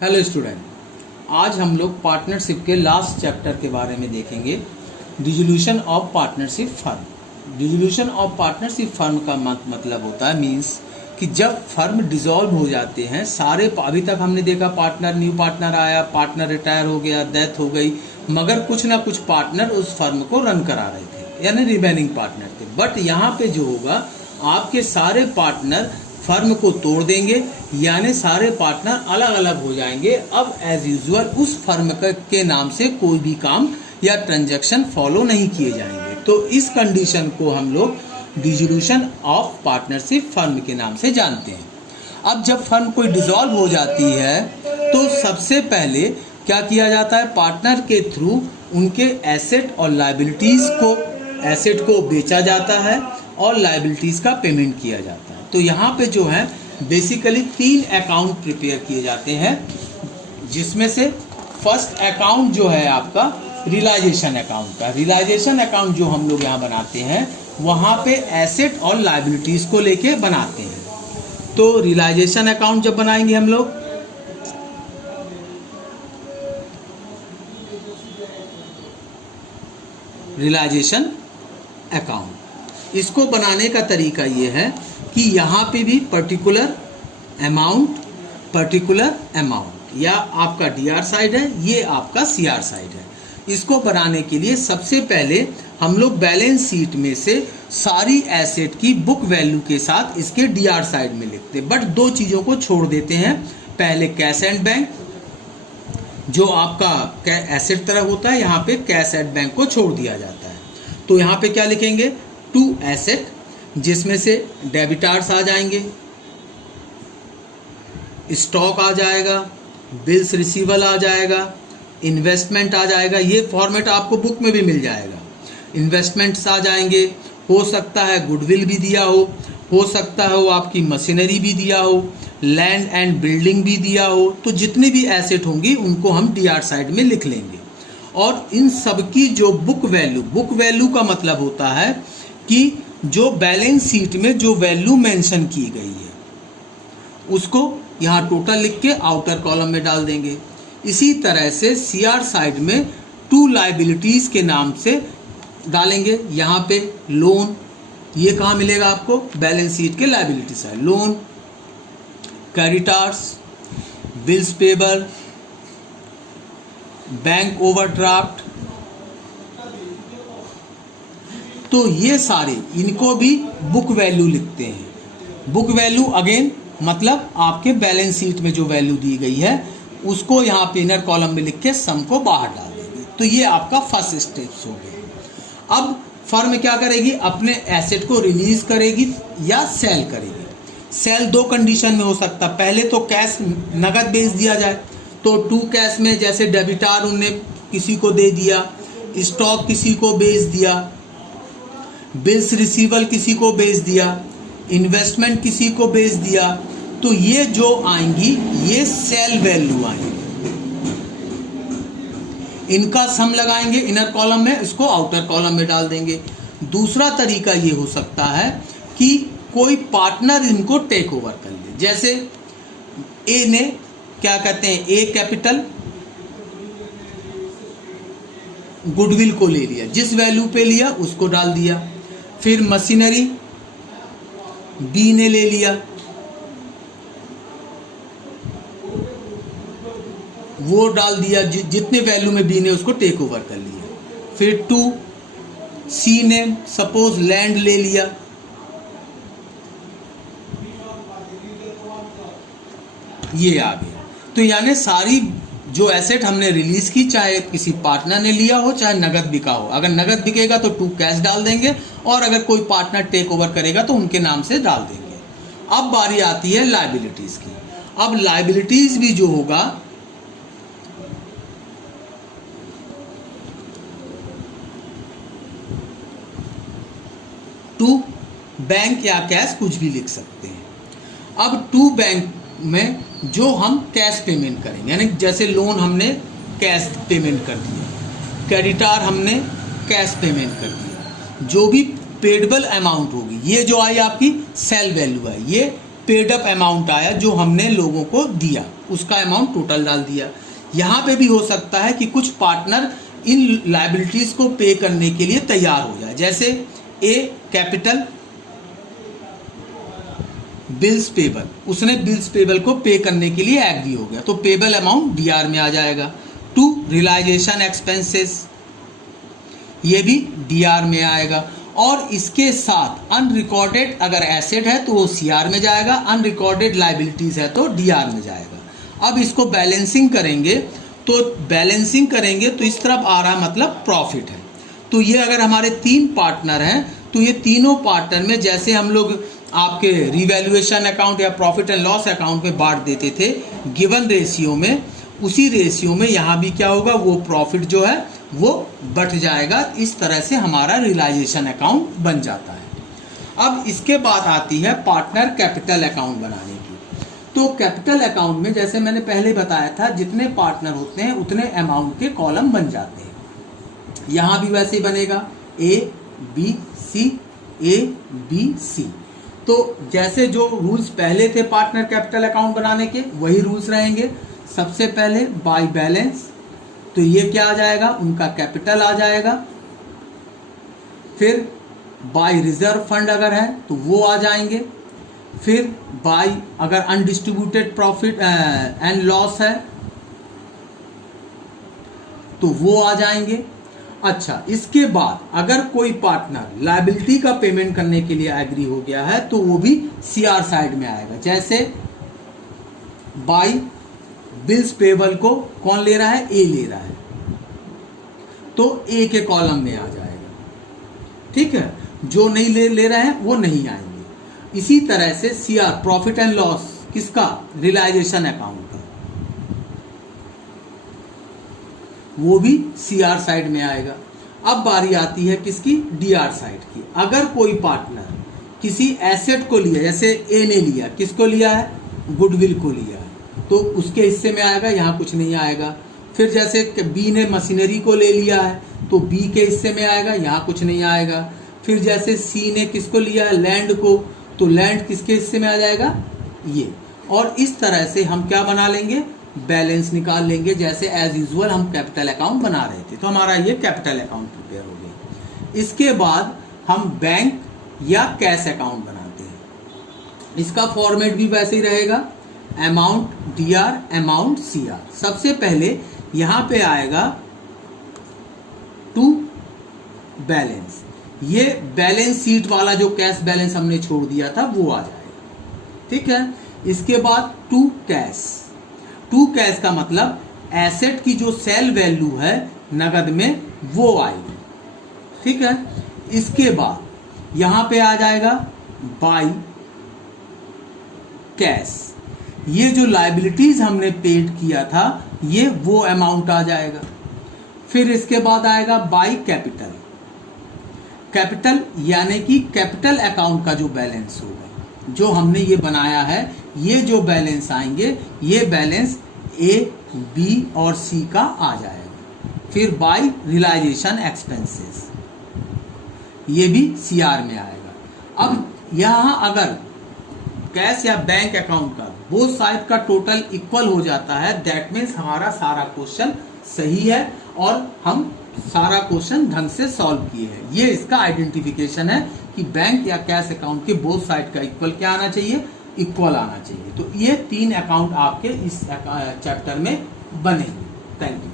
Hello student, आज हम लोग पार्टनरशिप के लास्ट चैप्टर के बारे में देखेंगे। Dissolution of partnership firm. Dissolution of partnership firm का मतलब होता है मीन्स कि जब फर्म डिसॉल्व हो जाते हैं सारे। अभी तक हमने देखा पार्टनर, न्यू पार्टनर आया, पार्टनर रिटायर हो गया, डेथ हो गई, मगर कुछ ना कुछ पार्टनर उस फर्म को रन करा रहे थे, यानी रिमेनिंग पार्टनर थे। बट यहाँ पे जो होगा, आपके सारे पार्टनर फर्म को तोड़ देंगे, यानी सारे पार्टनर अलग अलग हो जाएंगे। अब एज यूजुअल उस फर्म के नाम से कोई भी काम या ट्रांजैक्शन फॉलो नहीं किए जाएंगे। तो इस कंडीशन को हम लोग डिसोल्यूशन ऑफ पार्टनरशिप फर्म के नाम से जानते हैं। अब जब फर्म कोई डिसॉल्व हो जाती है तो सबसे पहले क्या किया जाता है, पार्टनर के थ्रू उनके एसेट और लायबिलिटीज को, एसेट को बेचा जाता है और लायबिलिटीज का पेमेंट किया जाता है। तो यहाँ पे जो है बेसिकली 3 अकाउंट प्रिपेयर किए जाते हैं, जिसमें से फर्स्ट अकाउंट जो है आपका रियलाइजेशन अकाउंट का। रियलाइजेशन अकाउंट जो हम लोग यहाँ बनाते हैं वहाँ पे एसेट और लायबिलिटीज को लेके बनाते हैं। तो रियलाइजेशन अकाउंट जब बनाएंगे हम लोग, रियलाइजेशन अकाउंट, इसको बनाने का तरीका ये है कि यहाँ पे भी पर्टिकुलर अमाउंट या आपका डीआर साइड है, ये आपका सीआर साइड है। इसको बनाने के लिए सबसे पहले हम लोग बैलेंस शीट में से सारी एसेट की बुक वैल्यू के साथ इसके डीआर साइड में लिखते हैं। बट 2 चीज़ों को छोड़ देते हैं। पहले कैश एंड बैंक, जो आपका एसेट तरफ होता है, यहाँ पे कैश एंड बैंक को छोड़ दिया जाता है। तो यहाँ पे क्या लिखेंगे, टू एसेट, जिसमें से डेबिटार्स आ जाएंगे, स्टॉक आ जाएगा, बिल्स रिसीवल आ जाएगा, इन्वेस्टमेंट आ जाएगा। ये फॉर्मेट आपको बुक में भी मिल जाएगा। इन्वेस्टमेंट्स आ जाएंगे, हो सकता है गुडविल भी दिया हो सकता है वो आपकी मशीनरी भी दिया हो, लैंड एंड बिल्डिंग भी दिया हो। तो जितने भी एसेट होंगी उनको हम डीआर साइड में लिख लेंगे। और इन सब की जो बुक वैल्यू का मतलब होता है कि जो बैलेंस शीट में जो वैल्यू मेंशन की गई है उसको यहाँ टोटल लिख के आउटर कॉलम में डाल देंगे। इसी तरह से सीआर साइड में टू लायबिलिटीज के नाम से डालेंगे। यहाँ पे लोन, ये कहाँ मिलेगा आपको, बैलेंस शीट के liability side, loan, creditors, bills payable, bank overdraft. तो ये सारे, इनको भी बुक वैल्यू लिखते हैं। बुक वैल्यू अगेन मतलब आपके बैलेंस शीट में जो वैल्यू दी गई है उसको यहाँ पे इनर कॉलम में लिख के सम को बाहर डाल देंगे। तो ये आपका फर्स्ट स्टेप्स हो गया। अब फर्म क्या करेगी, अपने एसेट को रिलीज करेगी या सेल करेगी। सेल 2 कंडीशन में हो सकता है। पहले तो कैश, नगद बेच दिया जाए, तो टू कैश में जैसे डेबिटार उन्हें किसी को दे दिया, स्टॉक किसी को बेच दिया, बिल्स रिसीवल किसी को बेच दिया, इन्वेस्टमेंट किसी को बेच दिया। तो ये जो आएंगी ये सेल वैल्यू आएंगी, इनका सम लगाएंगे इनर कॉलम में, इसको आउटर कॉलम में डाल देंगे। दूसरा तरीका ये हो सकता है कि कोई पार्टनर इनको टेक ओवर कर ले। जैसे ए ने, क्या कहते हैं, ए कैपिटल गुडविल को ले लिया, जिस वैल्यू पे लिया उसको डाल दिया। फिर मशीनरी बी ने ले लिया, वो डाल दिया, जितने वैल्यू में बी ने उसको टेक ओवर कर लिया। फिर 2 सी ने सपोज लैंड ले लिया, ये आ गया। तो यानी सारी जो एसेट हमने रिलीज की, चाहे किसी पार्टनर ने लिया हो चाहे नगद बिका हो, अगर नगद बिकेगा तो 2 कैश डाल देंगे, और अगर कोई पार्टनर टेक ओवर करेगा तो उनके नाम से डाल देंगे। अब बारी आती है लायबिलिटीज की। अब लायबिलिटीज भी जो होगा, टू बैंक या कैश कुछ भी लिख सकते हैं। अब टू बैंक में जो हम कैश पेमेंट करेंगे, यानी जैसे लोन हमने कैश पेमेंट कर दिया, क्रेडिटार हमने कैश पेमेंट कर दिया, जो भी पेडेबल अमाउंट होगी, ये जो आई आपकी सेल वैल्यू है, ये पेड अप अमाउंट आया जो हमने लोगों को दिया। उसका अमाउंट टोटल डाल दिया। यहाँ पे भी हो सकता है कि कुछ पार्टनर इन लायबिलिटीज को पे करने के लिए तैयार हो जाए, जैसे ए कैपिटल बिल्स पेबल, उसने बिल्स पेबल को पे करने के लिए एग्री हो गया, तो पेबल अमाउंट डीआर में आ जाएगा। 2 रियलाइजेशन एक्सपेंसेस, ये भी डीआर में आएगा। और इसके साथ अनरिकॉर्डेड अगर एसेट है तो वो सीआर में जाएगा, अनरिकॉर्डेड लायबिलिटीज है तो डीआर में जाएगा। अब इसको बैलेंसिंग करेंगे तो इस तरफ आ रहा मतलब प्रॉफिट है। तो ये अगर हमारे 3 पार्टनर हैं तो ये तीनों पार्टनर में जैसे हम लोग आपके रिवैल्यूएशन अकाउंट या प्रॉफिट एंड लॉस अकाउंट में बांट देते थे गिवन रेशियो में, उसी रेशियो में यहाँ भी क्या होगा, वो प्रॉफिट जो है वो बट जाएगा। इस तरह से हमारा रियलाइजेशन अकाउंट बन जाता है। अब इसके बाद आती है पार्टनर कैपिटल अकाउंट बनाने की। तो कैपिटल अकाउंट में जैसे मैंने पहले बताया था, जितने पार्टनर होते हैं उतने अमाउंट के कॉलम बन जाते हैं। यहाँ भी वैसे ही बनेगा ए बी सी। तो जैसे जो रूल्स पहले थे पार्टनर कैपिटल अकाउंट बनाने के, वही रूल्स रहेंगे। सबसे पहले बाय बैलेंस, तो ये क्या आ जाएगा, उनका कैपिटल आ जाएगा। फिर बाय रिजर्व फंड अगर है तो वो आ जाएंगे। फिर बाय अगर अनडिस्ट्रीब्यूटेड प्रॉफिट एंड लॉस है तो वो आ जाएंगे। अच्छा, इसके बाद अगर कोई पार्टनर लायबिलिटी का पेमेंट करने के लिए एग्री हो गया है तो वो भी सीआर साइड में आएगा। जैसे बाय बिल्स पेबल को कौन ले रहा है, ए ले रहा है, तो ए के कॉलम में आ जाएगा। ठीक है, जो नहीं ले रहे हैं वो नहीं आएंगे। इसी तरह से सीआर प्रॉफिट एंड लॉस किसका, रियलाइजेशन अकाउंट का, वो भी सीआर साइड में आएगा। अब बारी आती है किसकी, डीआर साइड की। अगर कोई पार्टनर किसी एसेट को लिया, जैसे ए ने लिया, किसको लिया है, गुडविल को लिया है, तो उसके हिस्से में आएगा, यहाँ कुछ नहीं आएगा। फिर जैसे बी ने मशीनरी को ले लिया है तो बी के हिस्से में आएगा, यहाँ कुछ नहीं आएगा। फिर जैसे सी ने किसको लिया है, लैंड को, तो लैंड किसके हिस्से में आ जाएगा, ये। और इस तरह से हम क्या बना लेंगे, बैलेंस निकाल लेंगे, जैसे एज यूजुअल हम कैपिटल अकाउंट बना रहे थे। तो हमारा ये कैपिटल अकाउंट प्रिपेयर हो गया। इसके बाद हम बैंक या कैश अकाउंट बनाते हैं। इसका फॉर्मेट भी वैसे ही रहेगा, अमाउंट डीआर, अमाउंट सीआर। सबसे पहले यहां पे आएगा टू बैलेंस, ये बैलेंस शीट वाला जो कैश बैलेंस हमने छोड़ दिया था वो आ जाएगा। ठीक है, इसके बाद टू कैश। टू कैश का मतलब एसेट की जो सेल वैल्यू है नगद में वो आएगी। ठीक है, इसके बाद यहां पे आ जाएगा बाय कैश, ये जो लायबिलिटीज हमने पेड किया था ये वो अमाउंट आ जाएगा। फिर इसके बाद आएगा बाय कैपिटल, कैपिटल यानी कि कैपिटल अकाउंट का जो बैलेंस होगा, जो हमने ये बनाया है, ये जो बैलेंस आएंगे ये बैलेंस ए बी और सी का आ जाएगा। फिर बाय रियलाइजेशन एक्सपेंसेस, ये भी सीआर में आएगा। अब यहां अगर कैश या बैंक अकाउंट का बोथ साइड का टोटल इक्वल हो जाता है, दैट मीन्स हमारा सारा क्वेश्चन सही है और हम सारा क्वेश्चन ढंग से सॉल्व किए हैं। ये इसका आइडेंटिफिकेशन है कि बैंक या कैश अकाउंट के बोथ साइड का इक्वल क्या आना चाहिए, इक्वल आना चाहिए। तो ये 3 अकाउंट आपके इस चैप्टर में बनेंगे। Thank you.